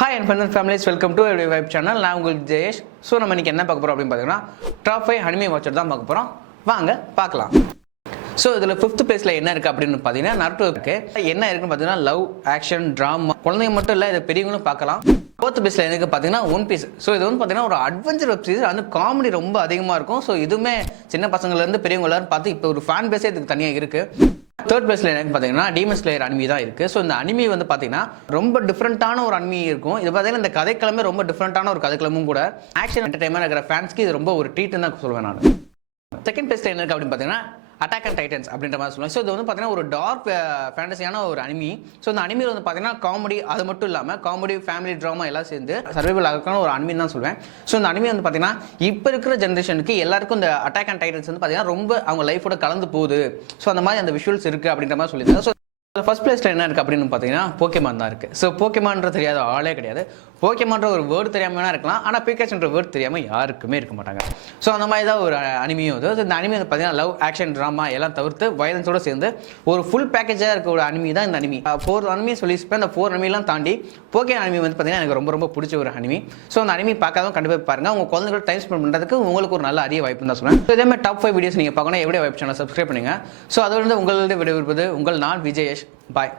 Hi and friends families welcome to every vibe channel. நான் உங்களுக்கு Jayesh. So நம்ம இன்றைக்கி என்ன பார்க்க போகிறோம் அப்படின்னு பார்த்தீங்கன்னா டாப் 5 அனிமே வாட்சர் தான் பார்க்க போகிறோம். வாங்க பார்க்கலாம். ஸோ இதில் 5th பிளேஸில் என்ன இருக்குது அப்படின்னு பார்த்தீங்கன்னா நருட்டோ இருக்குது. என்ன இருக்குன்னு பார்த்தீங்கன்னா லவ், ஆக்ஷன், ட்ராமா, குழந்தைங்க மட்டும் இல்லை, இதை பெரியவங்களும் பார்க்கலாம். 4th பிளேஸில் எனக்கு பார்த்தீங்கன்னா ஒன் பீஸ். ஸோ இது வந்து பார்த்தீங்கன்னா ஒரு அட்வென்ச்சர் வெப் சீரிஸ், வந்து காமெடி ரொம்ப அதிகமாக இருக்கும். ஸோ இதுவுமே சின்ன பசங்கள்லேருந்து பெரியவங்க எல்லாரும் பார்த்து இப்போ ஒரு ஃபேன் பேஸே இதுக்கு தனியாக இருக்குது. 3rd பிளேஸில் எனக்கு பார்த்தீங்கன்னா டீமன் ஸ்லேயர் அனிமி தான் இருக்குது. ஸோ இந்த அனிமி வந்து பார்த்தீங்கன்னா ரொம்ப டிஃப்ரெண்ட்டான ஒரு அனிமி இருக்கும். இது பார்த்தீங்கன்னா இந்த கதைக்கிழமை ரொம்ப டிஃப்ரெண்ட்டான ஒரு கதைக்கிழமும் கூட. ஆக்ஷன் என்டர்டைன்மெண்ட் இருக்கிற ஃபேன்ஸ்க்கு இது ரொம்ப ஒரு ட்ரீட்னு தான் சொல்லுவேன் நான். 2nd பிளேஸில் என்ன இருக்குது அப்படின்னு பார்த்தீங்கன்னா அட்டாக் அண்ட் டைட்டன்ஸ் அப்படின்ற மாதிரி சொல்லுவாங்க. ஸோ இது வந்து பார்த்தீங்கன்னா ஒரு டார்க் ஃபேண்டசியான ஒரு அனிமி. ஸோ இந்த அனிமியில் வந்து பார்த்தீங்கன்னா காமெடி, அது மட்டும் இல்லாமல் காமெடி, ஃபேமிலி ட்ராமா எல்லாம் சேர்ந்து சர்வைவல் ஆகிறதுக்கான ஒரு அனிமின்னு தான் சொல்லுவேன். ஸோ இந்த அனிமி வந்து பார்த்தீங்கன்னா இப்போ இருக்கிற ஜென்ரேஷனுக்கு எல்லாருக்கும் இந்த அட்டாக் அண்ட் டைட்டன்ஸ் வந்து பார்த்தீங்கன்னா ரொம்ப அவங்க லைஃபோட கலந்து போகுது. ஸோ அந்த மாதிரி அந்த விஷுவல்ஸ் இருக்குது அப்படின்ற மாதிரி சொல்லியிருந்தாங்க. ஸோ ஃபர்ஸ்ட் பிளேஸில் என்ன இருக்குது அப்படின்னு பார்த்தீங்கன்னா போக்கேமான் தான் இருக்குது. ஸோ போக்கேமான்ற தெரியாத ஆளே கிடையாது. போக்கேமான்ற ஒரு வேர்டு தெரியாமல் வேணா இருக்கலாம், ஆனால் பிகாச்சுன்ற வேர்டு தெரியாமல் யாருக்குமே இருக்க மாட்டாங்க. ஸோ அந்த மாதிரி தான் ஒரு அனிமியும் இது. ஸோ இந்த அனிமி வந்து பார்த்தீங்கன்னா லவ், ஆக்ஷன், ட்ராமா எல்லாம் தவிர்த்து வயலன்ஸோடு சேர்ந்து ஒரு ஃபுல் பேக்கேஜாக இருக்க ஒரு அனிமி தான் இந்த அனிமி. 4 அனிமி சொல்லியிருப்பேன். அந்த 4 அனிமிலாம் தாண்டி போக்கே அனிமி வந்து பார்த்தீங்கன்னா எனக்கு ரொம்ப ரொம்ப பிடிச்ச ஒரு அனிமி. ஸோ அந்த அனிமி பார்க்காதவங்க கண்டிப்பாக பாருங்கள். உங்கள் குழந்தைகளோட டைம் ஸ்பெண்ட் பண்ணுறதுக்கு உங்களுக்கு ஒரு நல்ல அரிய வாய்ப்பு தான் சொல்லுவேன். ஸோ இதே மாதிரி டாப் 5 வீடியோஸ் நீங்கள் பார்க்கணும், எப்படி வைப் சேனல் சப்ஸ்கிரைப் பண்ணுங்கள். ஸோ அதோட உங்களோட விடைபெறுவது உங்கள் நான் விஜயேஷ். பாய்.